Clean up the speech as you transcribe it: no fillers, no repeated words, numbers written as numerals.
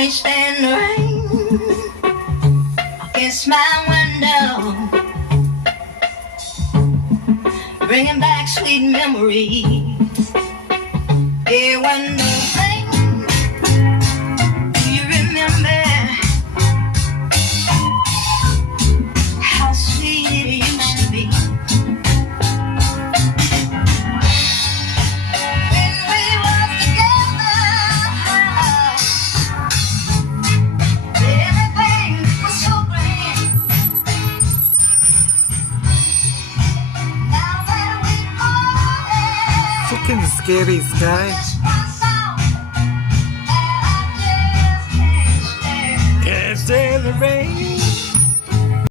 can't stand the rain against my window, bringing back sweet memories. Yeah, when the rain, do you remember how sweet it used to be? When we were together, everything was so grand. Now that we're parted, Fucking scary sky. just one song that I just can't stand. Can't stand the rain.